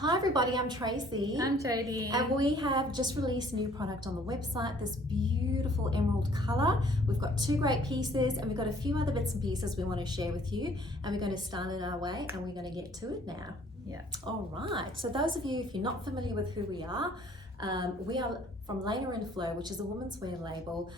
Hi everybody, I'm Tracey. I'm Jodie. And we have just released new product on the website, this beautiful emerald colour. We've got 2 great pieces and we've got a few other bits and pieces we want to share with you, and we're going to style it our way and we're going to get to it now. Yeah. All right, so those of you, if you're not familiar with who we are from Lena and Flo, which is a women's wear label.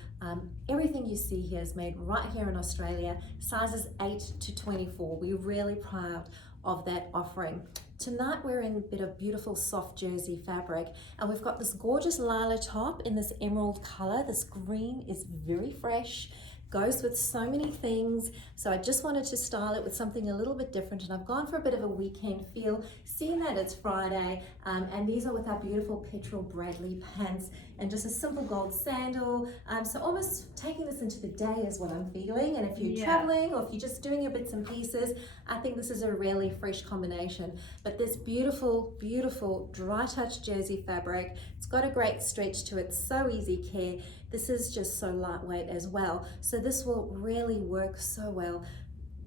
Everything you see here is made right here in Australia, sizes 8 to 24. We're really proud of that offering. Tonight we're in a bit of beautiful soft jersey fabric, and we've got this gorgeous lilac top in this emerald color. This green is very fresh, goes with so many things. So I just wanted to style it with something a little bit different, and I've gone for a bit of a weekend feel, seeing that it's Friday, and these are with our beautiful petrol Bradley pants and just a simple gold sandal. So almost taking this into the day is what I'm feeling. And if you're traveling or if you're just doing your bits and pieces, I think this is a really fresh combination. But this beautiful, beautiful dry touch jersey fabric, it's got a great stretch to it, so easy care. This is just so lightweight as well. So this will really work so well.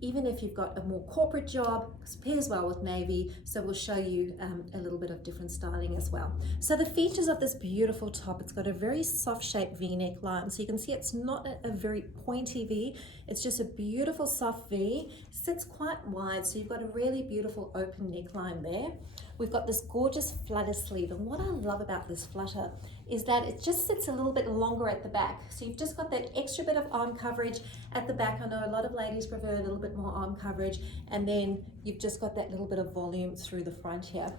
Even if you've got a more corporate job, it pairs well with navy. So we'll show you a little bit of different styling as well. So the features of this beautiful top, it's got a very soft shaped V-neck line. So you can see it's not a very pointy V, it's just a beautiful soft V. Sits quite wide, so you've got a really beautiful open neckline there. We've got this gorgeous flutter sleeve, and what I love about this flutter is that it just sits a little bit longer at the back. So you've just got that extra bit of arm coverage at the back. I know a lot of ladies prefer a little bit more arm coverage, and then you've just got that little bit of volume through the front here.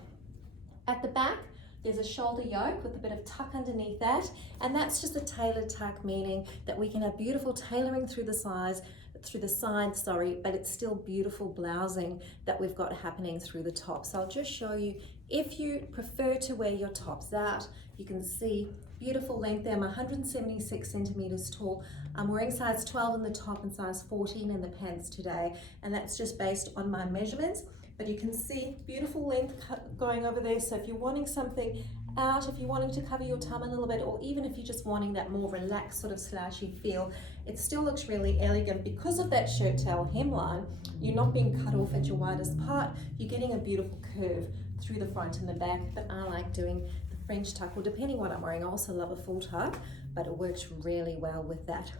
At the back, there's a shoulder yoke with a bit of tuck underneath that, and that's just a tailored tuck, meaning that we can have beautiful tailoring through the side, but it's still beautiful blousing that we've got happening through the top. So I'll just show you, if you prefer to wear your tops out, you can see beautiful length there. I'm 176 centimeters tall. I'm wearing size 12 in the top and size 14 in the pants today, and that's just based on my measurements. But you can see beautiful length going over there. So if you're wanting something out, if you're wanting to cover your tum a little bit, or even if you're just wanting that more relaxed sort of slouchy feel, it still looks really elegant. Because of that shirt tail hemline, you're not being cut off at your widest part. You're getting a beautiful curve through the front and the back. But I like doing the French tuck, or depending what I'm wearing, I also love a full tuck, but it works really well with that.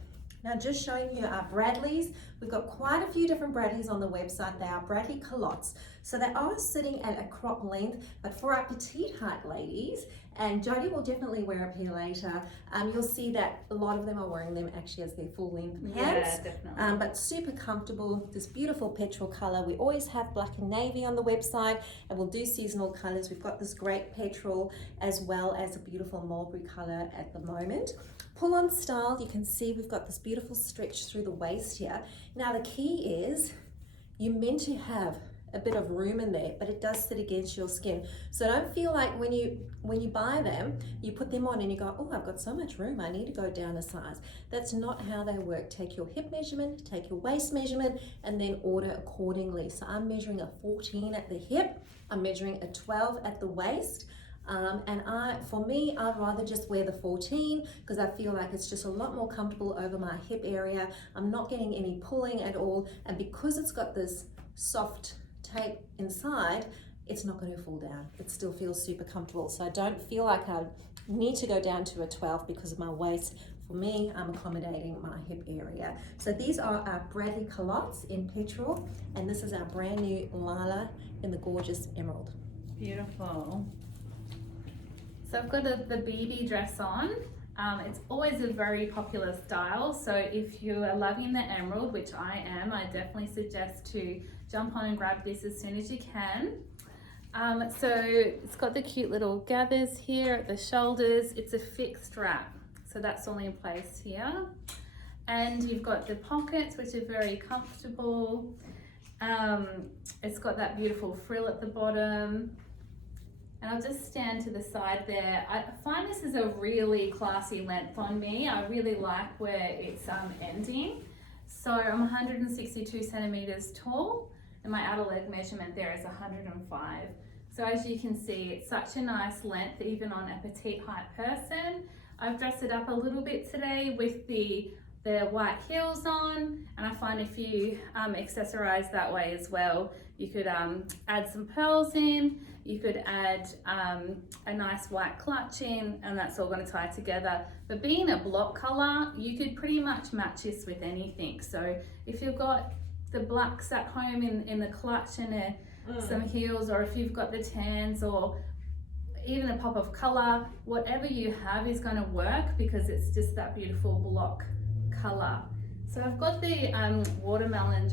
Now, just showing you our Bradleys. We've got quite a few different Bradleys on the website. They are Bradley culottes. So they are sitting at a crop length, but for our petite height ladies, and Jodie will definitely wear a pair later, you'll see that a lot of them are wearing them actually as their full length pants. Yeah, definitely. But super comfortable, this beautiful petrol color. We always have black and navy on the website, and we'll do seasonal colors. We've got this great petrol as well as a beautiful mulberry color at the moment. Pull on style, you can see we've got this beautiful stretch through the waist here. Now the key is you're meant to have a bit of room in there, but it does sit against your skin. So don't feel like when you buy them, you put them on and you go, oh, I've got so much room, I need to go down a size. That's not how they work. Take your hip measurement, take your waist measurement, and then order accordingly. So I'm measuring a 14 at the hip, I'm measuring a 12 at the waist. For me, I'd rather just wear the 14 because I feel like it's just a lot more comfortable over my hip area. I'm not getting any pulling at all. And because it's got this soft tape inside, it's not going to fall down. It still feels super comfortable. So I don't feel like I need to go down to a 12 because of my waist. For me, I'm accommodating my hip area. So these are our Bradley culottes in petrol, and this is our brand new Lila in the gorgeous emerald. Beautiful. So I've got the BB dress on. It's always a very popular style. So if you are loving the emerald, which I am, I definitely suggest to jump on and grab this as soon as you can. So it's got the cute little gathers here at the shoulders. It's a fixed wrap, so that's all in place here. And you've got the pockets, which are very comfortable. It's got that beautiful frill at the bottom. And I'll just stand to the side there. I find this is a really classy length on me. I really like where it's ending. So I'm 162 centimeters tall, and my outer leg measurement there is 105. So as you can see, it's such a nice length, even on a petite height person. I've dressed it up a little bit today with the white heels on, and I find if you accessorize that way as well, you could add some pearls in, You could add a nice white clutch in, and that's all going to tie together. But being a block color, you could pretty much match this with anything. So if you've got the blacks at home in the clutch and some heels, or if you've got the tans, or even a pop of color, whatever you have is going to work, because it's just that beautiful block color. So I've got the watermelon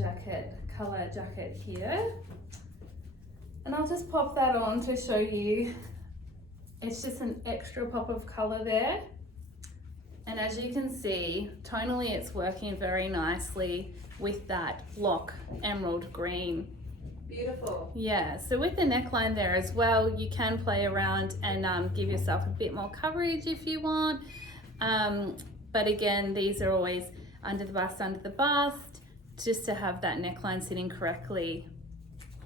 color jacket here, and I'll just pop that on to show you. It's just an extra pop of color there, and as you can see, tonally it's working very nicely with that block emerald green. Beautiful. Yeah, so with the neckline there as well, you can play around and give yourself a bit more coverage if you want, but again, these are always under the bust, just to have that neckline sitting correctly.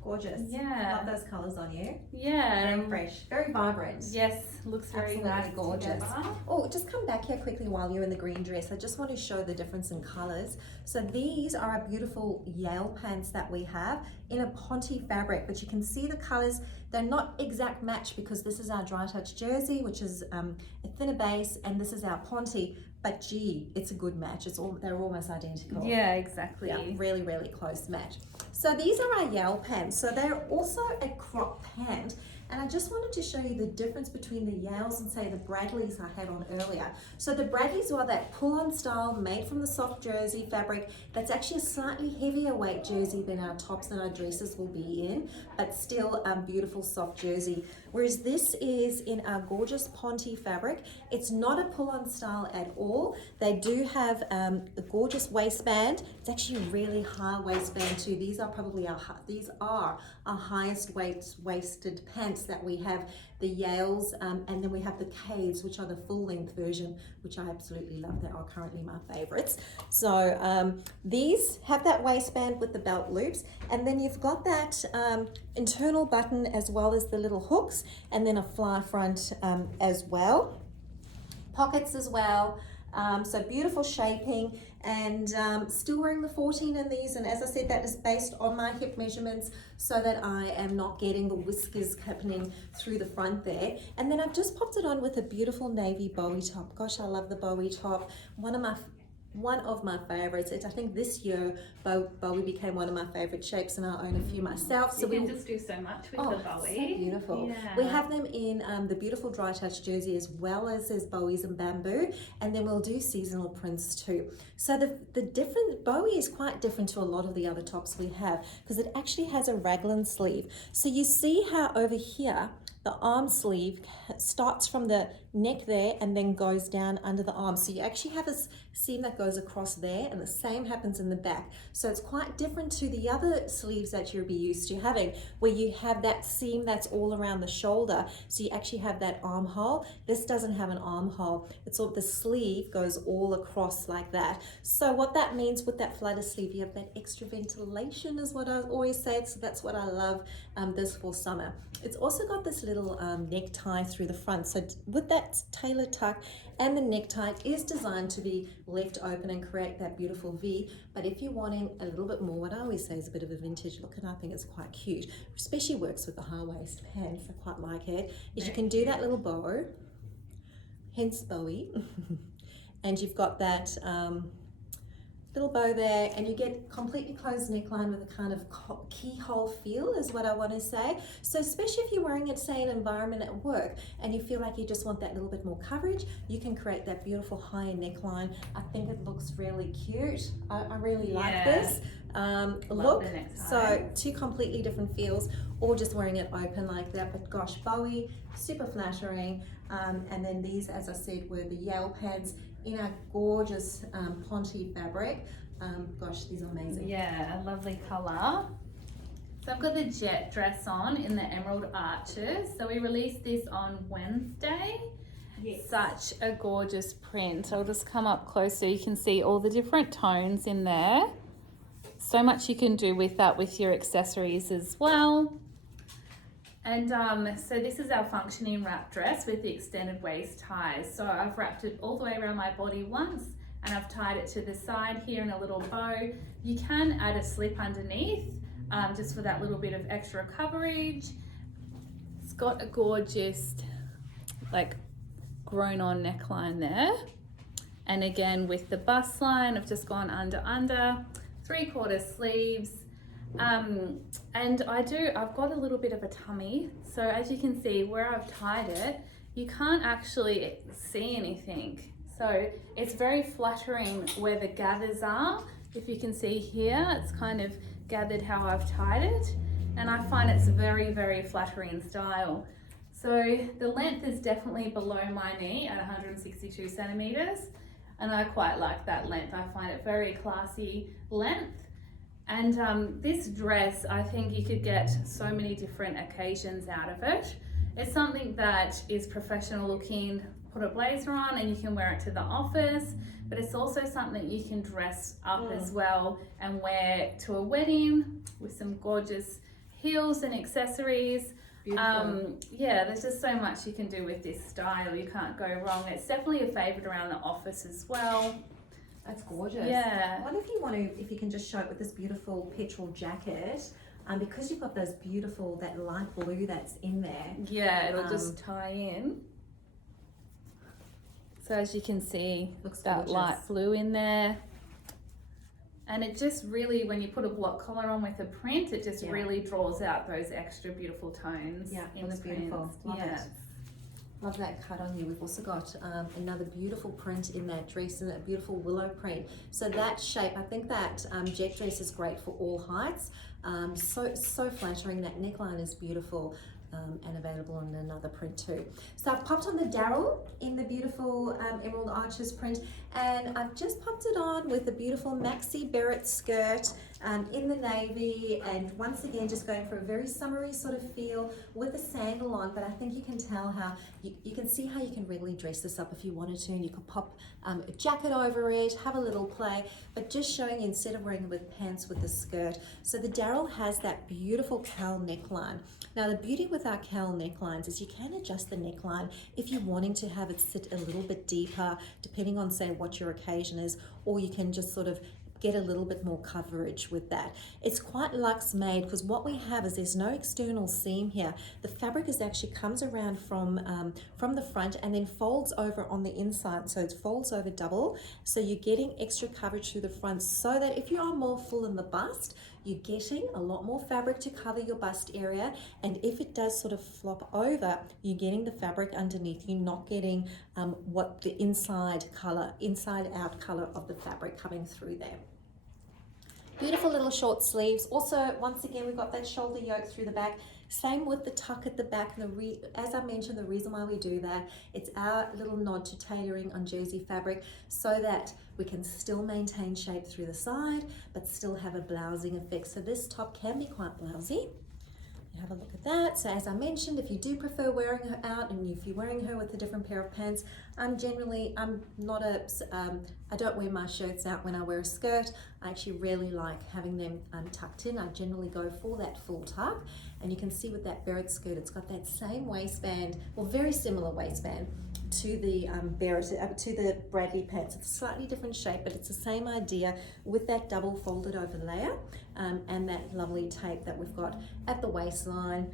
Gorgeous. Yeah. Love those colours on you. Yeah. Very fresh, very vibrant. Yes, looks very Absolutely nice gorgeous. together. Oh, just come back here quickly while you're in the green dress. I just want to show the difference in colours. So these are our beautiful Yale pants that we have in a Ponte fabric, but you can see the colours. They're not exact match because this is our dry touch jersey, which is a thinner base, and this is our Ponte. But gee, it's a good match. They're almost identical. Yeah, exactly. Yeah, really, really close match. So these are our Yale pants. So they're also a crop pant. And I just wanted to show you the difference between the Yales and say the Bradleys I had on earlier. So the Bradleys are that pull-on style made from the soft jersey fabric that's actually a slightly heavier weight jersey than our tops and our dresses will be in, but still beautiful soft jersey. Whereas this is in our gorgeous Ponte fabric. It's not a pull-on style at all. They do have a gorgeous waistband. It's actually a really high waistband too. These are probably our highest waisted pants that we have, the Yales, and then we have the Caves, which are the full-length version, which I absolutely love. They are currently my favorites. So these have that waistband with the belt loops, and then you've got that internal button as well as the little hooks, and then a fly front as well. Pockets as well. So beautiful shaping, and still wearing the 14 in these, and as I said, that is based on my hip measurements so that I am not getting the whiskers happening through the front there. And then I've just popped it on with a beautiful navy Bowie top. Gosh, I love the Bowie top. One of my favorites. I think this year Bowie became one of my favorite shapes, and I own a few myself. So we can just do so much with the Bowie. So beautiful. Yeah. We have them in the beautiful dry touch jersey as well as there's Bowies and bamboo, and then we'll do seasonal prints too. So the different Bowie is quite different to a lot of the other tops we have because it actually has a raglan sleeve. So you see how over here the arm sleeve starts from the neck there and then goes down under the arm. So you actually have a seam that goes across there, and the same happens in the back. So it's quite different to the other sleeves that you'll be used to having, where you have that seam that's all around the shoulder. So you actually have that armhole. This doesn't have an armhole. It's all, the sleeve goes all across like that. So what that means with that flutter sleeve, you have that extra ventilation is what I always say. So that's what I love this for summer. It's also got this little necktie through the front. So with that tailor tuck, and the necktie is designed to be left open and create that beautiful V. But if you're wanting a little bit more, what I always say is a bit of a vintage look, and I think it's quite cute, especially works with the high waist pants. I quite like it. Is you can do that little bow, hence Bowie, and you've got that little bow there, and you get completely closed neckline with a kind of keyhole feel is what I want to say. So especially if you're wearing it, say, an environment at work and you feel like you just want that little bit more coverage, you can create that beautiful higher neckline. I think it looks really cute. I really like this look. So two completely different feels, or just wearing it open like that. But gosh, Bowie, super flattering. And then these, as I said, were the Yale pants in our gorgeous Ponte fabric. Gosh, these are amazing. Yeah, a lovely colour. So I've got the jet dress on in the Emerald Arches. So we released this on Wednesday. Yes. Such a gorgeous print. So I'll just come up close so you can see all the different tones in there. So much you can do with that with your accessories as well. And so this is our functioning wrap dress with the extended waist ties. So I've wrapped it all the way around my body once, and I've tied it to the side here in a little bow. You can add a slip underneath just for that little bit of extra coverage. got a gorgeous like grown on neckline there. And again with the bust line, I've just gone under, 3/4 sleeves. And I've got a little bit of a tummy. So as you can see where I've tied it, you can't actually see anything. So it's very flattering where the gathers are. If you can see here, it's kind of gathered how I've tied it. And I find it's very, very flattering style. So the length is definitely below my knee at 162 centimeters. And I quite like that length. I find it very classy length. And this dress, I think you could get so many different occasions out of it. It's something that is professional looking, put a blazer on and you can wear it to the office, but it's also something you can dress up as well and wear to a wedding with some gorgeous heels and accessories. Yeah, there's just so much you can do with this style. You can't go wrong. It's definitely a favorite around the office as well. That's gorgeous. Yeah. What if you want to, if you can just show it with this beautiful petrol jacket, because you've got those beautiful, that light blue that's in there. Yeah, it'll just tie in. So as you can see, Looks that gorgeous. light blue in there. And it just really, when you put a block collar on with a print, it just really draws out those extra beautiful tones in the print. Beautiful. Love Yeah. it. Love that cut on you. We've also got another beautiful print in that dress, and a beautiful willow print. So that shape, I think that jet dress is great for all heights. So flattering. That neckline is beautiful. And available in another print too. So I've popped on the Darrell in the beautiful Emerald Arches print, and I've just popped it on with the beautiful maxi beret skirt in the navy, and once again just going for a very summery sort of feel with a sandal on, but I think you can tell how you can see how you can really dress this up if you wanted to, and you could pop a jacket over it, have a little play, but just showing you instead of wearing it with pants with the skirt. So the Darrell has that beautiful cowl neckline. Now the beauty with our cowl necklines is you can adjust the neckline if you're wanting to have it sit a little bit deeper, depending on say what your occasion is, or you can just sort of get a little bit more coverage with that. It's quite luxe made because what we have is there's no external seam here. The fabric is actually comes around from the front and then folds over on the inside. So it folds over double. So you're getting extra coverage through the front so that if you are more full in the bust, you're getting a lot more fabric to cover your bust area. And if it does sort of flop over, you're getting the fabric underneath. You're not getting what the inside out color of the fabric coming through there. Beautiful little short sleeves. Also, once again, we've got that shoulder yoke through the back. Same with the tuck at the back. As I mentioned, the reason why we do that, it's our little nod to tailoring on jersey fabric so that we can still maintain shape through the side, but still have a blousing effect. So this top can be quite blousy. Have a look at that. So as I mentioned, if you do prefer wearing her out and if you're wearing her with a different pair of pants, I don't wear my shirts out when I wear a skirt. I actually really like having them tucked in. I generally go for that full tuck, and you can see with that beret skirt, it's got that same waistband, or very similar waistband to the to the Bradley pants. It's a slightly different shape, but it's the same idea with that double folded over layer and that lovely tape that we've got at the waistline,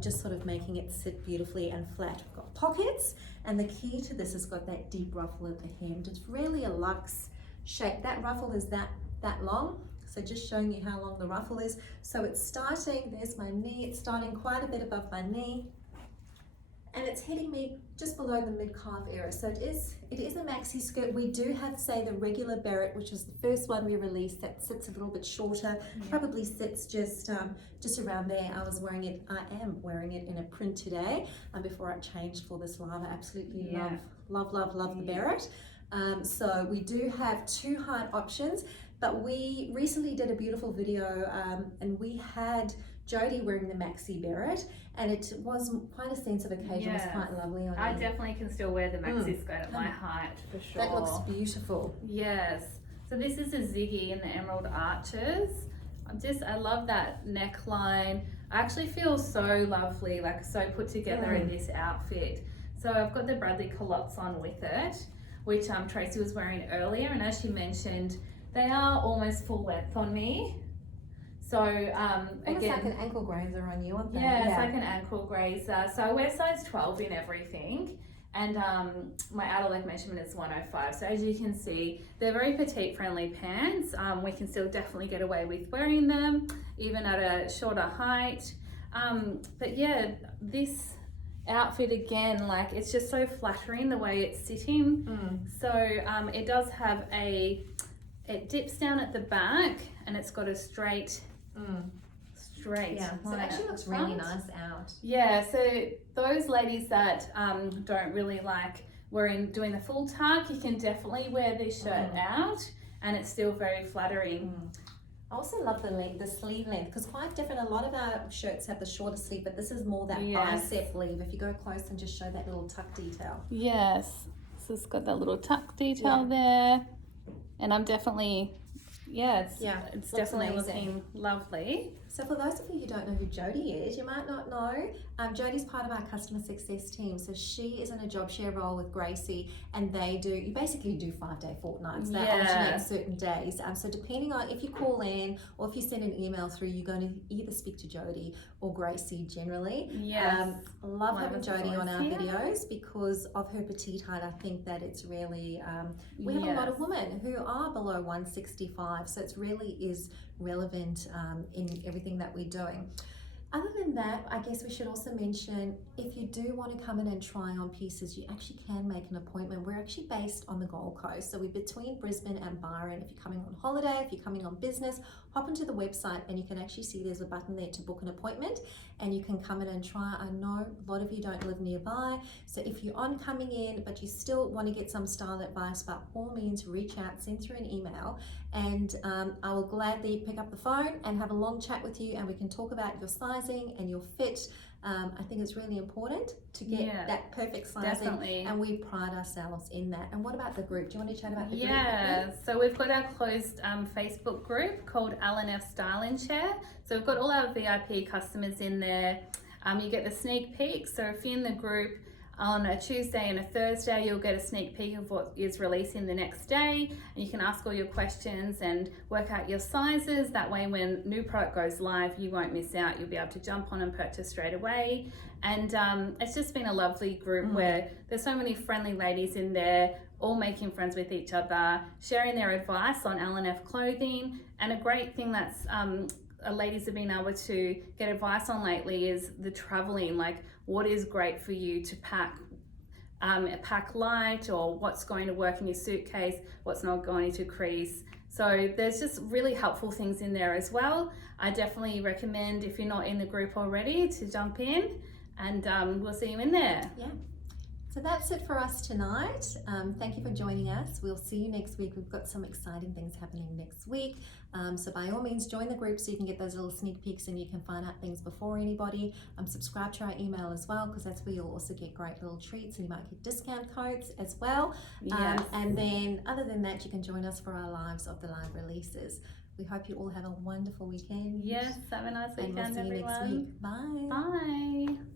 just sort of making it sit beautifully and flat. We've got pockets, and the key to this has got that deep ruffle at the hem. It's really a luxe shape. That ruffle is that long. So just showing you how long the ruffle is. So it's starting, there's my knee, it's starting quite a bit above my knee, and it's hitting me just below the mid-calf area. So it is a maxi skirt. We do have, say, the regular beret, which was the first one we released, that sits a little bit shorter, probably sits just around there. I am wearing it in a print today, before I changed for this live. I absolutely love the beret. So we do have two height options, but we recently did a beautiful video and we had Jodie wearing the maxi beret, and it was quite a sense of occasion. It was quite lovely on I you. definitely can still wear the maxi skirt at my height for sure. That looks beautiful. Yes. So this is a Ziggy in the Emerald Arches. I love that neckline. I actually feel so lovely, like so put together in this outfit. So I've got the Bradley culottes on with it, which Tracey was wearing earlier, and as she mentioned, they are almost full length on me. So Almost again, like an ankle grazer on you, aren't they? yeah, it's like an ankle grazer. So I wear size 12 in everything. And my outer leg measurement is 105. So as you can see, they're very petite friendly pants. We can still definitely get away with wearing them, even at a shorter height. But yeah, this outfit again, like it's just so flattering the way it's sitting. So it does have it dips down at the back and it's got a straight Yeah, so it actually looks really nice out. Yeah, so those ladies that don't really like doing the full tuck, you can definitely wear this shirt out and it's still very flattering. I also love the sleeve length because quite different. A lot of our shirts have the shorter sleeve, but this is more that bicep leave. If you go close and just show that little tuck detail. Yes, so it's got that little tuck detail there, and I'm definitely, it's definitely amazing. looking lovely. So for those of you who don't know who Jodie is, you might not know, Jodie's part of our customer success team. So she is in a job share role with Gracie and you basically do 5-day fortnights. They alternate certain days. So depending on if you call in or if you send an email through, you're going to either speak to Jodie or Gracie generally. Yes. Love having Jodie on our videos because of her petite height. I think that it's really, we have a lot of women who are below 165. So it really is relevant in everything that we're doing. Other than that, I guess we should also mention if you do want to come in and try on pieces, you actually can make an appointment. We're actually based on the Gold Coast, so we're between Brisbane and Byron. If you're coming on holiday, if you're coming on business, hop into the website and you can actually see there's a button there to book an appointment and you can come in and try. I know a lot of you don't live nearby, so if you're on coming in but you still want to get some style advice, by all means reach out, send through an email, and I will gladly pick up the phone and have a long chat with you and we can talk about your sizing and your fit. I think it's really important to get that perfect sizing. Definitely. And we pride ourselves in that. And what about the group? Do you want to chat about the group? Yeah, so we've got our closed Facebook group called L&F Style and Share. So we've got all our VIP customers in there. You get the sneak peek. So if you're in the group on a Tuesday and a Thursday, you'll get a sneak peek of what is releasing the next day, and you can ask all your questions and work out your sizes. That way when new product goes live, you won't miss out. You'll be able to jump on and purchase straight away. And it's just been a lovely group where there's so many friendly ladies in there, all making friends with each other, sharing their advice on L&F clothing. And a great thing that's ladies have been able to get advice on lately is the traveling, like what is great for you to pack light, or what's going to work in your suitcase, what's not going to crease. So there's just really helpful things in there as well. I definitely recommend, if you're not in the group already, to jump in, and we'll see you in there. Yeah. So that's it for us tonight. Thank you for joining us. We'll see you next week. We've got some exciting things happening next week. So by all means, join the group so you can get those little sneak peeks and you can find out things before anybody. Subscribe to our email as well, because that's where you'll also get great little treats and you might get discount codes as well. Yes. And then other than that, you can join us for our lives of the live releases. We hope you all have a wonderful weekend. Yes, have a nice weekend, and we'll see you everyone. next week. Bye. Bye.